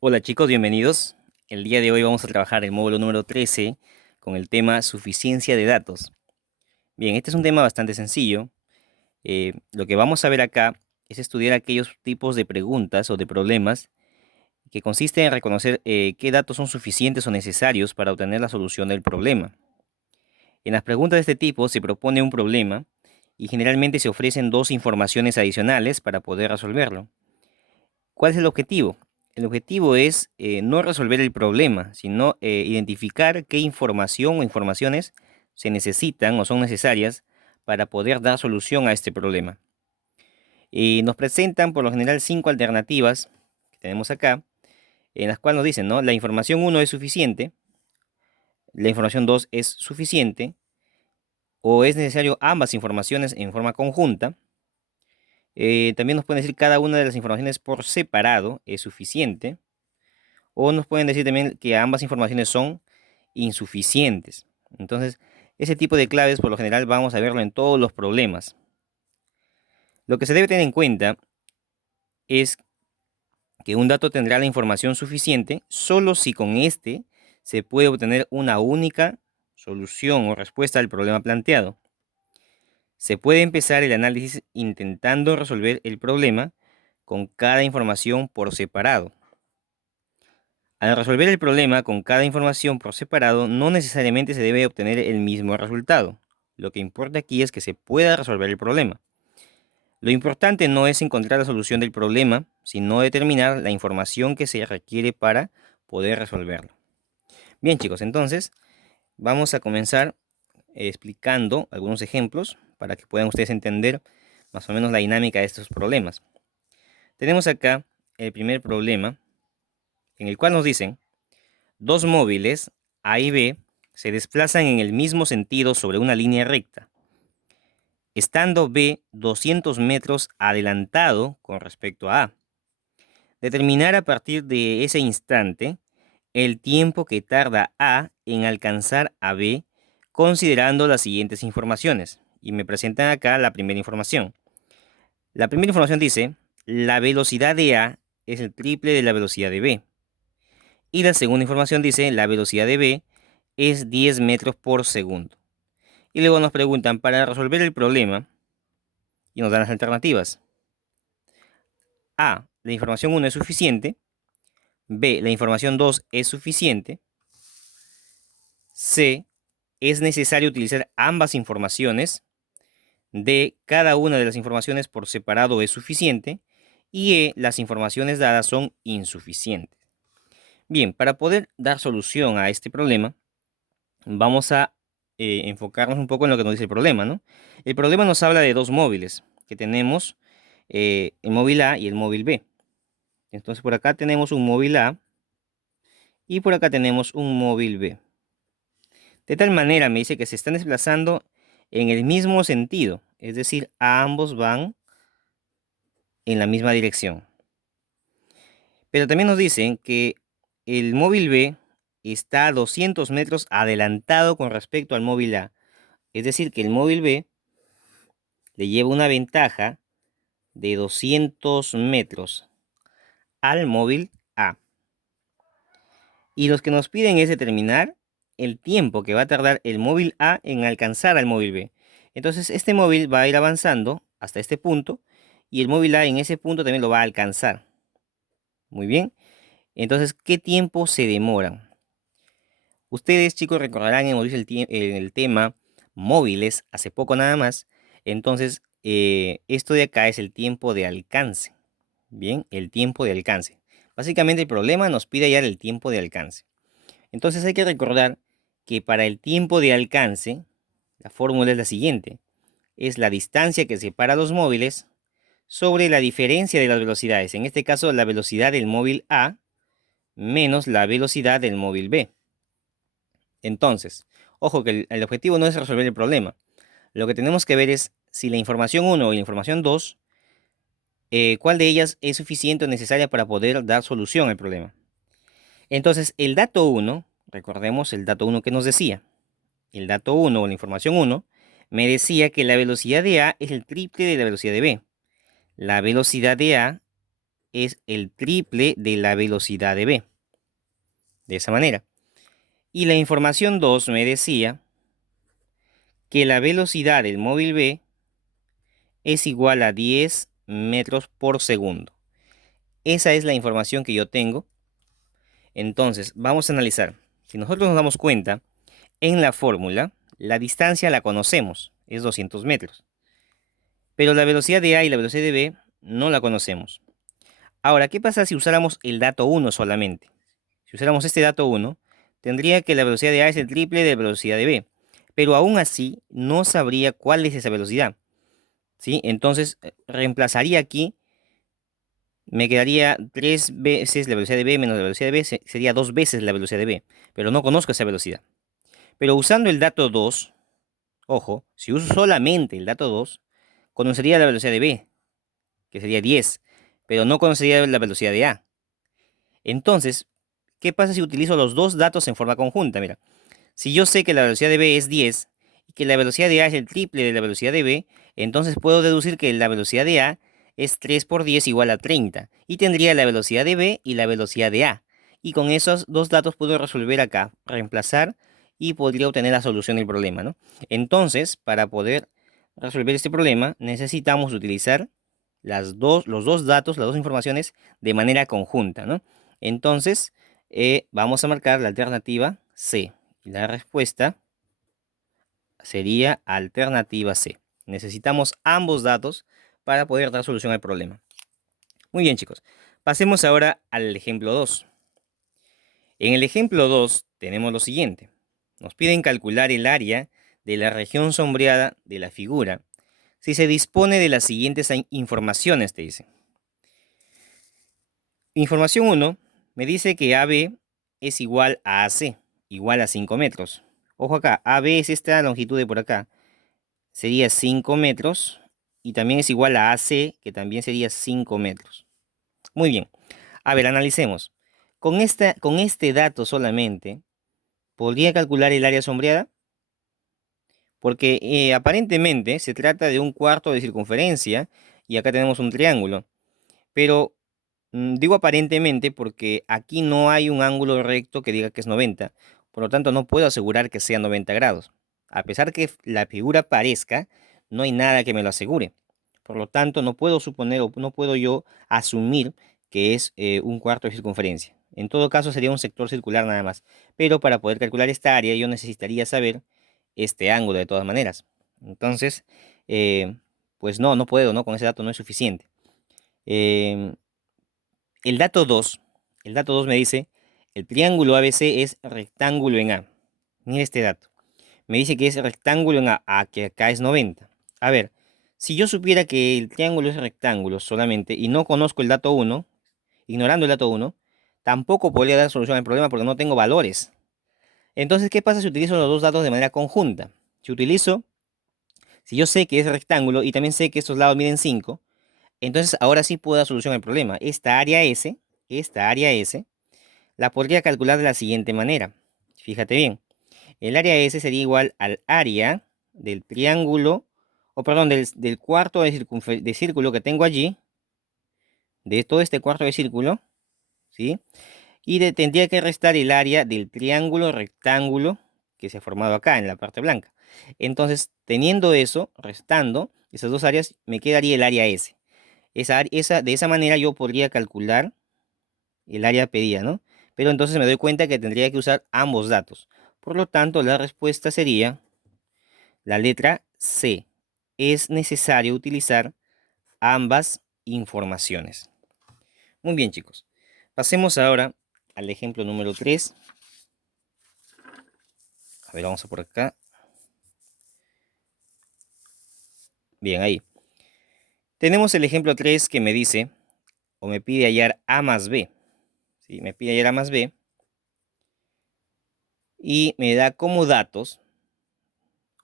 Hola chicos, bienvenidos. El día de hoy vamos a trabajar el módulo número 13 con el tema suficiencia de datos. Bien, este es un tema bastante sencillo. Lo que vamos a ver acá es estudiar aquellos tipos de preguntas o de problemas que consisten en reconocer qué datos son suficientes o necesarios para obtener la solución del problema. En las preguntas de este tipo se propone un problema y generalmente se ofrecen dos informaciones adicionales para poder resolverlo. ¿Cuál es el objetivo? El objetivo es no resolver el problema, sino identificar qué información o informaciones se necesitan o son necesarias para poder dar solución a este problema. Y nos presentan por lo general cinco alternativas que tenemos acá, en las cuales nos dicen, ¿no? La información uno es suficiente, la información 2 es suficiente, o es necesario ambas informaciones en forma conjunta. También nos pueden decir cada una de las informaciones por separado es suficiente. O nos pueden decir también que ambas informaciones son insuficientes. Entonces, ese tipo de claves por lo general vamos a verlo en todos los problemas. Lo que se debe tener en cuenta es que un dato tendrá la información suficiente solo si con este se puede obtener una única solución o respuesta al problema planteado. Se puede empezar el análisis intentando resolver el problema con cada información por separado. Al resolver el problema con cada información por separado, no necesariamente se debe obtener el mismo resultado. Lo que importa aquí es que se pueda resolver el problema. Lo importante no es encontrar la solución del problema, sino determinar la información que se requiere para poder resolverlo. Bien, chicos, entonces vamos a comenzar explicando algunos ejemplos para que puedan ustedes entender más o menos la dinámica de estos problemas. Tenemos acá el primer problema en el cual nos dicen: dos móviles, A y B, se desplazan en el mismo sentido sobre una línea recta, estando B 200 metros adelantado con respecto a A. Determinar a partir de ese instante el tiempo que tarda A en alcanzar a B, considerando las siguientes informaciones. Y me presentan acá la primera información. La primera información dice: la velocidad de A es el triple de la velocidad de B. Y la segunda información dice: la velocidad de B es 10 metros por segundo. Y luego nos preguntan para resolver el problema y nos dan las alternativas. A, la información 1 es suficiente. B, la información 2 es suficiente. C, es necesario utilizar ambas informaciones. D, cada una de las informaciones por separado es suficiente. Y E, las informaciones dadas son insuficientes. Bien, para poder dar solución a este problema, vamos a enfocarnos un poco en lo que nos dice el problema, ¿no? El problema nos habla de dos móviles que tenemos, el móvil A y el móvil B. Entonces por acá tenemos un móvil A y por acá tenemos un móvil B. De tal manera me dice que se están desplazando en el mismo sentido, es decir, ambos van en la misma dirección. Pero también nos dicen que el móvil B está a 200 metros adelantado con respecto al móvil A. Es decir, que el móvil B le lleva una ventaja de 200 metros al móvil A. Y los que nos piden es determinar el tiempo que va a tardar el móvil A en alcanzar al móvil B. Entonces, este móvil va a ir avanzando hasta este punto y el móvil A en ese punto también lo va a alcanzar. Muy bien. Entonces, ¿qué tiempo se demoran? Ustedes, chicos, recordarán, hemos visto el tema móviles hace poco nada más. Entonces, esto de acá es el tiempo de alcance. Bien, el tiempo de alcance. Básicamente el problema nos pide hallar el tiempo de alcance. Entonces hay que recordar que para el tiempo de alcance, la fórmula es la siguiente. Es la distancia que separa los móviles sobre la diferencia de las velocidades. En este caso, la velocidad del móvil A menos la velocidad del móvil B. Entonces, ojo que el objetivo no es resolver el problema. Lo que tenemos que ver es si la información 1 y la información 2, cuál de ellas es suficiente o necesaria para poder dar solución al problema. Entonces, el dato 1, recordemos el dato 1 que nos decía. El dato 1 o la información 1 me decía que la velocidad de A es el triple de la velocidad de B. La velocidad de A es el triple de la velocidad de B. De esa manera. Y la información 2 me decía que la velocidad del móvil B es igual a 10 metros por segundo. Esa es la información que yo tengo. Entonces, vamos a analizar. Si nosotros nos damos cuenta, en la fórmula, la distancia la conocemos, es 200 metros. Pero la velocidad de A y la velocidad de B no la conocemos. Ahora, ¿qué pasa si usáramos el dato 1 solamente? Si usáramos este dato 1, tendría que la velocidad de A es el triple de la velocidad de B. Pero aún así, no sabría cuál es esa velocidad. ¿Sí? Entonces, reemplazaría aquí, me quedaría 3 veces la velocidad de B menos la velocidad de B, sería 2 veces la velocidad de B. Pero no conozco esa velocidad. Pero usando el dato 2, ojo, si uso solamente el dato 2, conocería la velocidad de B, que sería 10, pero no conocería la velocidad de A. Entonces, ¿qué pasa si utilizo los dos datos en forma conjunta? Mira, si yo sé que la velocidad de B es 10 y que la velocidad de A es el triple de la velocidad de B, entonces puedo deducir que la velocidad de A es 3 por 10 igual a 30. Y tendría la velocidad de B y la velocidad de A. Y con esos dos datos puedo resolver acá, reemplazar y podría obtener la solución del problema, ¿no? Entonces, para poder resolver este problema, necesitamos utilizar los dos datos, las dos informaciones de manera conjunta, ¿no? Entonces, vamos a marcar la alternativa C. Y la respuesta sería alternativa C. Necesitamos ambos datos para poder dar solución al problema. Muy bien, chicos. Pasemos ahora al ejemplo 2. En el ejemplo 2 tenemos lo siguiente. Nos piden calcular el área de la región sombreada de la figura si se dispone de las siguientes informaciones, te dice. Información 1 me dice que AB es igual a AC, igual a 5 metros. Ojo acá, AB es esta longitud de por acá. Sería 5 metros. Y también es igual a AC, que también sería 5 metros. Muy bien. A ver, analicemos. Con este dato solamente, ¿podría calcular el área sombreada? Porque aparentemente se trata de un cuarto de circunferencia y acá tenemos un triángulo. Pero digo aparentemente porque aquí no hay un ángulo recto que diga que es 90. Por lo tanto, no puedo asegurar que sea 90 grados. A pesar que la figura parezca, no hay nada que me lo asegure. Por lo tanto, no puedo suponer o no puedo yo asumir que es un cuarto de circunferencia. En todo caso, sería un sector circular nada más. Pero para poder calcular esta área, yo necesitaría saber este ángulo de todas maneras. Entonces, eh, pues no puedo, ¿no? Con ese dato no es suficiente. Em, el dato 2 me dice, el triángulo ABC es rectángulo en A. Mira este dato. Me dice que es rectángulo en A, que acá es 90. A ver, si yo supiera que el triángulo es rectángulo solamente y no conozco el dato 1, ignorando el dato 1, tampoco podría dar solución al problema porque no tengo valores. Entonces, ¿qué pasa si utilizo los dos datos de manera conjunta? Si yo sé que es rectángulo y también sé que estos lados miden 5, entonces ahora sí puedo dar solución al problema. Esta área S, la podría calcular de la siguiente manera. Fíjate bien, el área S sería igual al área del triángulo, o perdón, del cuarto de círculo que tengo allí, de todo este cuarto de círculo, ¿sí? Y tendría que restar el área del triángulo rectángulo que se ha formado acá en la parte blanca. Entonces, teniendo eso, restando esas dos áreas, me quedaría el área S. De esa manera yo podría calcular el área pedida, ¿no? Pero entonces me doy cuenta que tendría que usar ambos datos. Por lo tanto, la respuesta sería la letra C. Es necesario utilizar ambas informaciones. Muy bien, chicos. Pasemos ahora al ejemplo número 3. A ver, vamos a por acá. Bien, ahí. Tenemos el ejemplo 3 que me dice, o me pide hallar A más B. ¿Sí? Me pide hallar A más B. Y me da como datos,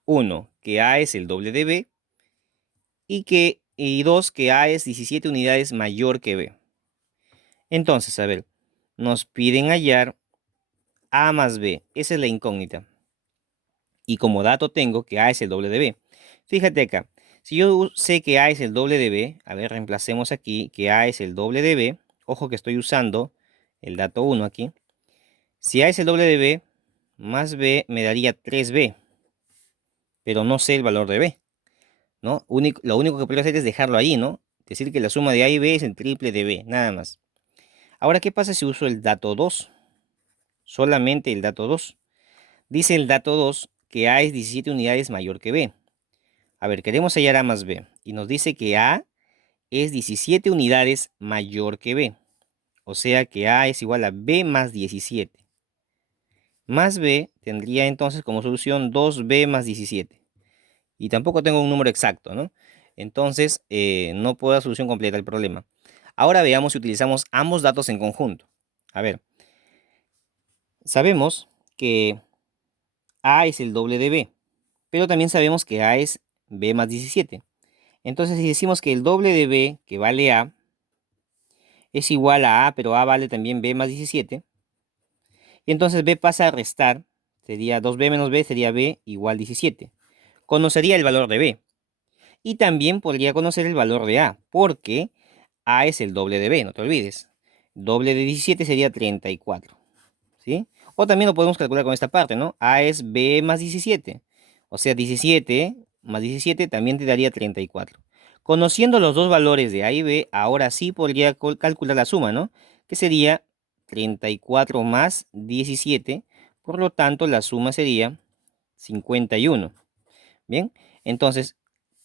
1, que A es el doble de B. Y 2, que A es 17 unidades mayor que B. Entonces, a ver, nos piden hallar A más B. Esa es la incógnita. Y como dato tengo que A es el doble de B. Fíjate acá. Si yo sé que A es el doble de B, a ver, reemplacemos aquí que A es el doble de B. ojo que estoy usando el dato 1 aquí. Si A es el doble de B, más B me daría 3B, pero no sé el valor de B, ¿no? Lo único que podría hacer es dejarlo ahí, ¿no? Decir que la suma de A y B es el triple de B, nada más. Ahora, ¿qué pasa si uso el dato 2? Solamente el dato 2. Dice el dato 2 que A es 17 unidades mayor que B. A ver, queremos hallar A más B. Y nos dice que A es 17 unidades mayor que B. O sea que A es igual a B más 17. Más B tendría entonces como solución 2B más 17. Y tampoco tengo un número exacto, ¿no? Entonces, no puedo dar solución completa al problema. Ahora veamos si utilizamos ambos datos en conjunto. A ver, sabemos que A es el doble de B, pero también sabemos que A es B más 17. Entonces, si decimos que el doble de B, que vale A, es igual a A, pero A vale también B más 17, y entonces B pasa a restar, sería 2B menos B, sería B igual 17. Conocería el valor de B. Y también podría conocer el valor de A, porque A es el doble de B, no te olvides. Doble de 17 sería 34, ¿sí? O también lo podemos calcular con esta parte, ¿no? A es B más 17. O sea, 17 más 17 también te daría 34. Conociendo los dos valores de A y B, ahora sí podría calcular la suma, ¿no? Que sería 34 más 17. Por lo tanto, la suma sería 51. Bien, entonces,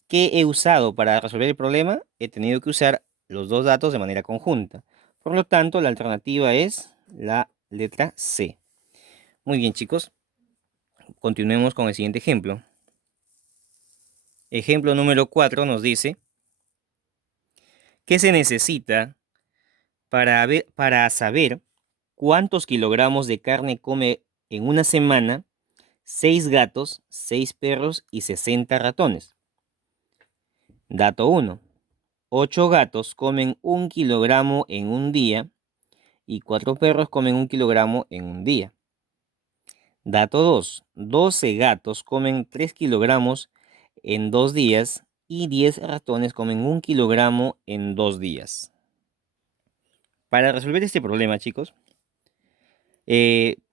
¿qué he usado para resolver el problema? He tenido que usar los dos datos de manera conjunta. Por lo tanto, la alternativa es la letra C. Muy bien, chicos. Continuemos con el siguiente ejemplo. Ejemplo número 4 nos dice, ¿qué se necesita para saber cuántos kilogramos de carne come en una semana 6 gatos, 6 perros y 60 ratones? Dato 1. 8 gatos comen 1 kilogramo en un día y 4 perros comen 1 kilogramo en un día. Dato 2. 12 gatos comen 3 kilogramos en 2 días y 10 ratones comen 1 kilogramo en 2 días. Para resolver este problema, chicos,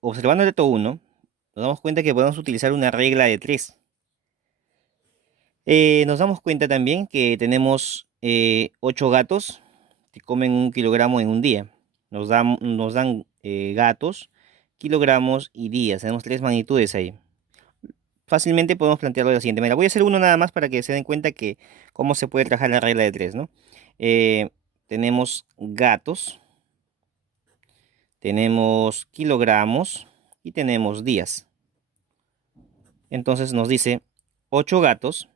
observando el dato 1, nos damos cuenta que podemos utilizar una regla de 3. Nos damos cuenta también que tenemos 8 gatos que comen 1 kilogramo en un día. Nos dan gatos, kilogramos y días. Tenemos tres magnitudes ahí. Fácilmente podemos plantearlo de la siguiente manera. Voy a hacer uno nada más para que se den cuenta que cómo se puede trabajar la regla de 3, ¿no? Tenemos gatos, tenemos kilogramos y tenemos días. Entonces nos dice 8 gatos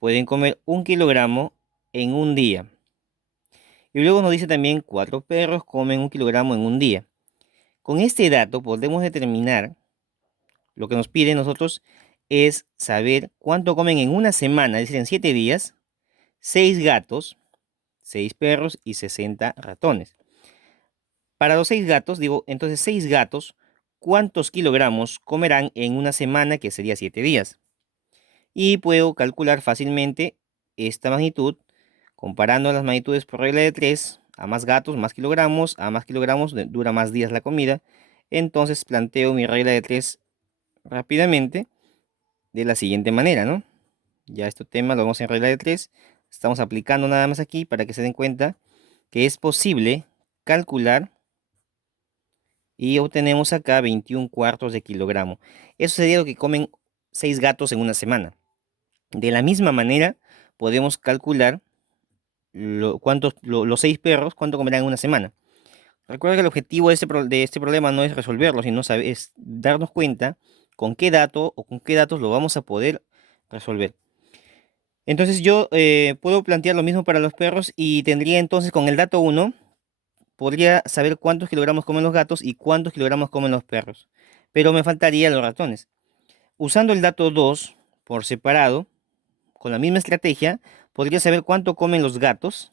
pueden comer 1 kilogramo en un día. Y luego nos dice también 4 perros comen 1 kilogramo en un día. Con este dato podemos determinar, lo que nos pide nosotros es saber cuánto comen en una semana, es decir, en 7 días, 6 gatos, 6 perros y 60 ratones. Para los 6 gatos, digo, entonces 6 gatos, ¿cuántos kilogramos comerán en una semana que sería 7 días? Y puedo calcular fácilmente esta magnitud comparando las magnitudes por regla de 3, a más gatos, a más kilogramos dura más días la comida. Entonces planteo mi regla de 3 rápidamente de la siguiente manera, ¿no? Ya este tema lo vamos en regla de 3. Estamos aplicando nada más aquí para que se den cuenta que es posible calcular y obtenemos acá 21 cuartos de kilogramo. Eso sería lo que comen 6 gatos en una semana. De la misma manera podemos calcular los 6 perros, cuánto comerán en una semana. Recuerda que el objetivo de este problema no es resolverlo, sino es darnos cuenta con qué dato o con qué datos lo vamos a poder resolver. Entonces yo puedo plantear lo mismo para los perros y tendría entonces con el dato 1, podría saber cuántos kilogramos comen los gatos y cuántos kilogramos comen los perros. Pero me faltarían los ratones. Usando el dato 2 por separado, con la misma estrategia, podría saber cuánto comen los gatos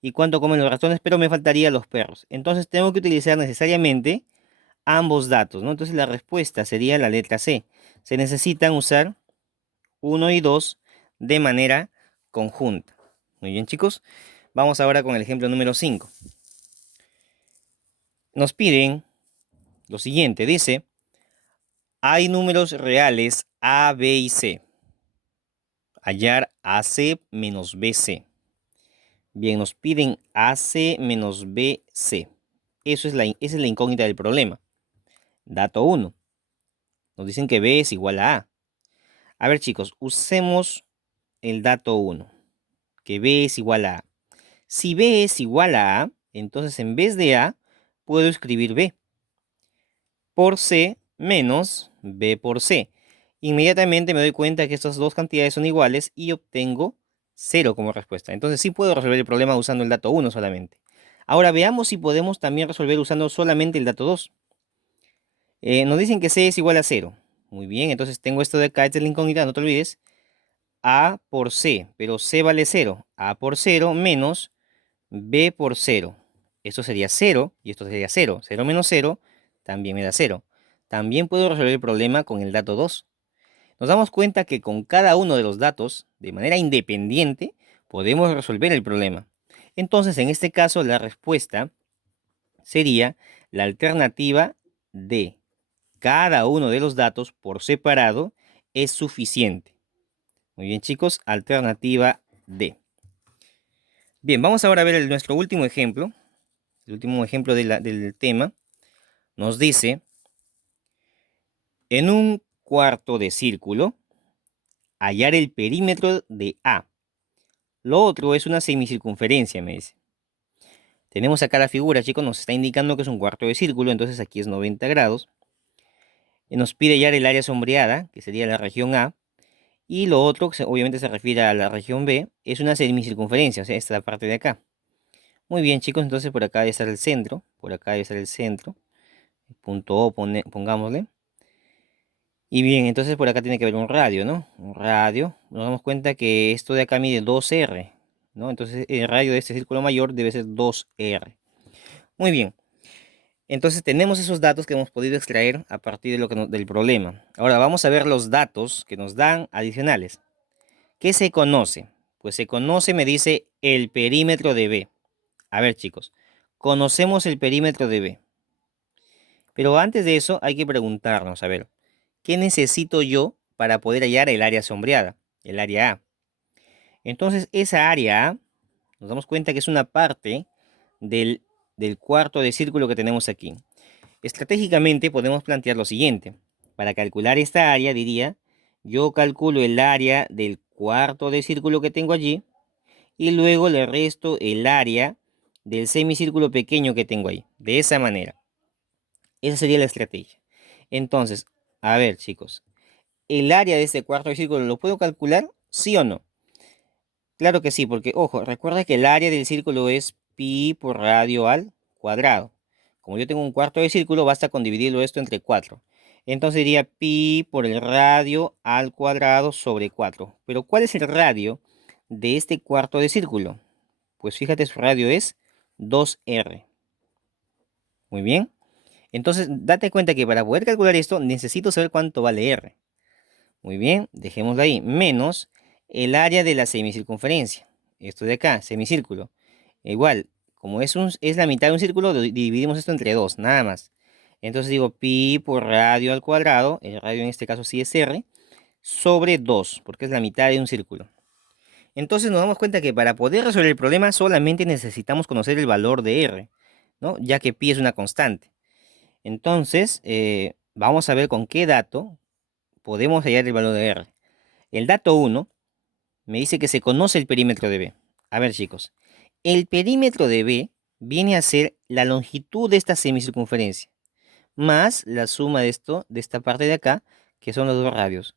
y cuánto comen los ratones, pero me faltaría los perros. Entonces tengo que utilizar necesariamente ambos datos, ¿no? Entonces la respuesta sería la letra C. Se necesitan usar 1 y 2 de manera conjunta. Muy bien, chicos. Vamos ahora con el ejemplo número 5. nos piden lo siguiente. Dice, hay números reales A, B y C. Hallar AC menos BC. Bien, nos piden AC menos BC. Esa es la incógnita del problema. Dato 1. Nos dicen que B es igual a A. A ver, chicos, usemos el dato 1, que B es igual a A. Si B es igual a A, entonces en vez de A, puedo escribir B por C menos B por C. Inmediatamente me doy cuenta que estas dos cantidades son iguales y obtengo 0 como respuesta. Entonces sí puedo resolver el problema usando el dato 1 solamente. Ahora veamos si podemos también resolver usando solamente el dato 2. Nos dicen que C es igual a 0. Muy bien, entonces tengo esto de acá, esta es la incógnita, no te olvides. A por C, pero C vale 0. A por 0 menos B por 0. Esto sería 0 y esto sería 0. 0 menos 0 también me da 0. También puedo resolver el problema con el dato 2. Nos damos cuenta que con cada uno de los datos, de manera independiente, podemos resolver el problema. Entonces, en este caso, la respuesta sería la alternativa D. Cada uno de los datos por separado es suficiente. Muy bien, chicos, alternativa D. Bien, vamos ahora a ver nuestro último ejemplo. El último ejemplo del tema. Nos dice, en un cuarto de círculo, hallar el perímetro de A. Lo otro es una semicircunferencia, me dice. Tenemos acá la figura, chicos, nos está indicando que es un cuarto de círculo, entonces aquí es 90 grados. Nos pide hallar el área sombreada, que sería la región A. Y lo otro, que obviamente se refiere a la región B, es una semicircunferencia, o sea, esta parte de acá. Muy bien, chicos, entonces por acá debe estar el centro, por acá debe estar el centro. Punto O, pongámosle. Y bien, entonces por acá tiene que haber un radio, ¿no? Un radio. Nos damos cuenta que esto de acá mide 2R, ¿no? Entonces el radio de este círculo mayor debe ser 2R. Muy bien. Entonces tenemos esos datos que hemos podido extraer a partir de del problema. Ahora vamos a ver los datos que nos dan adicionales. ¿Qué se conoce? Pues se conoce, me dice, el perímetro de B. A ver, chicos, conocemos el perímetro de B. Pero antes de eso hay que preguntarnos, a ver, ¿qué necesito yo para poder hallar el área sombreada? El área A. Entonces, esa área A, nos damos cuenta que es una parte del, del cuarto de círculo que tenemos aquí. Estratégicamente podemos plantear lo siguiente. Para calcular esta área, diría, yo calculo el área del cuarto de círculo que tengo allí y luego le resto el área del semicírculo pequeño que tengo ahí. De esa manera. Esa sería la estrategia. Entonces, a ver, chicos, ¿el área de este cuarto de círculo lo puedo calcular? ¿Sí o no? Claro que sí, porque, ojo, recuerda que el área del círculo es pi por radio al cuadrado. Como yo tengo un cuarto de círculo, basta con dividirlo esto entre 4. Entonces diría pi por el radio al cuadrado sobre 4. Pero ¿cuál es el radio de este cuarto de círculo? Pues fíjate, su radio es 2R. Muy bien. Entonces, date cuenta que para poder calcular esto, necesito saber cuánto vale R. Muy bien, dejémoslo ahí. Menos el área de la semicircunferencia. Esto de acá, semicírculo. Igual, como es la mitad de un círculo, dividimos esto entre 2, nada más. Entonces digo pi por radio al cuadrado, el radio en este caso sí es R, sobre 2, porque es la mitad de un círculo. Entonces nos damos cuenta que para poder resolver el problema solamente necesitamos conocer el valor de R, ¿no? Ya que pi es una constante. Entonces, vamos a ver con qué dato podemos hallar el valor de R. El dato 1 me dice que se conoce el perímetro de B. A ver, chicos, el perímetro de B viene a ser la longitud de esta semicircunferencia, más la suma de esto, de esta parte de acá, que son los dos radios.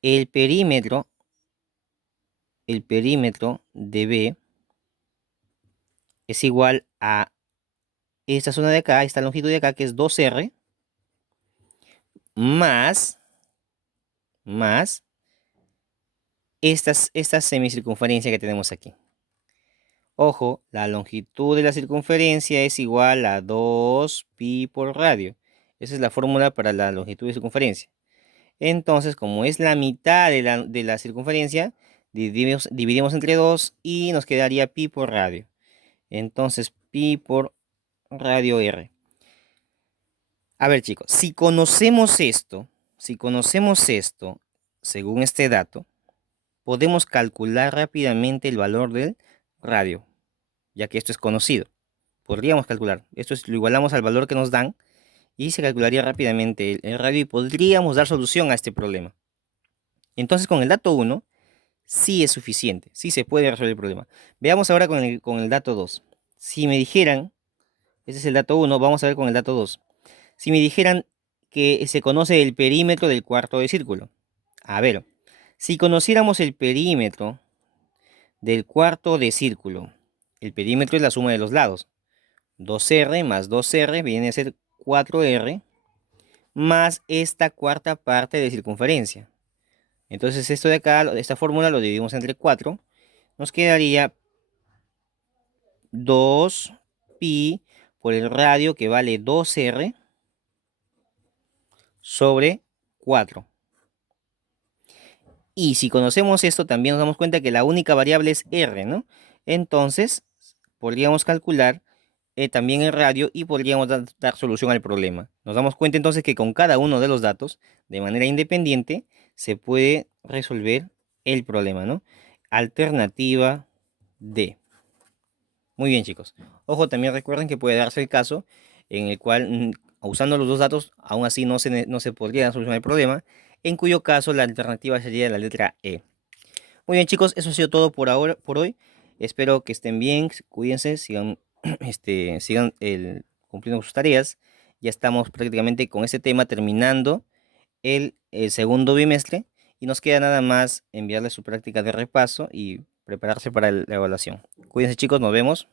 El perímetro, el perímetro de B es igual a esta zona de acá, esta longitud de acá, que es 2R, más, más esta semicircunferencia que tenemos aquí. Ojo, la longitud de la circunferencia es igual a 2pi por radio. Esa es la fórmula para la longitud de circunferencia. Entonces, como es la mitad de la circunferencia, dividimos entre 2 y nos quedaría pi por radio. Entonces, pi por radio r. A ver, chicos, si conocemos esto, según este dato, podemos calcular rápidamente el valor del radio, ya que esto es conocido. Podríamos calcular. Esto es, lo igualamos al valor que nos dan y se calcularía rápidamente el radio y podríamos dar solución a este problema. Entonces, con el dato uno sí es suficiente, sí se puede resolver el problema. Veamos ahora con el dato 2. Si me dijeran, ese es el dato uno, vamos a ver con el dato 2. Si me dijeran que se conoce el perímetro del cuarto de círculo. A ver, si conociéramos el perímetro del cuarto de círculo, el perímetro es la suma de los lados. 2R más 2R viene a ser 4R más esta cuarta parte de circunferencia. Entonces esto de acá, esta fórmula lo dividimos entre 4. Nos quedaría 2pi por el radio que vale 2R sobre 4. Y si conocemos esto, también nos damos cuenta que la única variable es R, ¿no? Entonces, podríamos calcular también el radio y podríamos dar solución al problema. Nos damos cuenta entonces que con cada uno de los datos, de manera independiente, se puede resolver el problema, ¿no? Alternativa D. Muy bien, chicos. Ojo, también recuerden que puede darse el caso en el cual, usando los dos datos, aún así no se podría solucionar el problema, en cuyo caso la alternativa sería la letra E. Muy bien, chicos, eso ha sido todo por ahora, por hoy. Espero que estén bien, cuídense, sigan, cumpliendo sus tareas. Ya estamos prácticamente con este tema terminando el segundo bimestre y nos queda nada más enviarles su práctica de repaso y prepararse para la evaluación. Cuídense, chicos, nos vemos.